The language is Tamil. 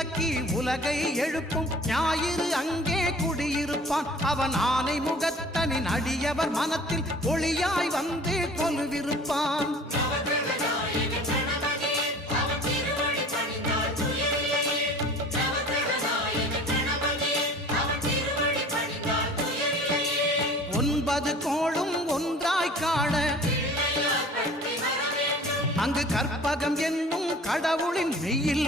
கலக்கி உலகை எழுப்பும் ஞாயிறு அங்கே குடியிருப்பான். அவன் ஆனை முகத்தனின் அடியவர் மனத்தில் ஒளியாய் வந்து கொலுவிருப்பான். ஒன்பது கோளும் ஒன்றாய் காண அங்கு கற்பகம் என்னும் கடவுளின் மெய்யில்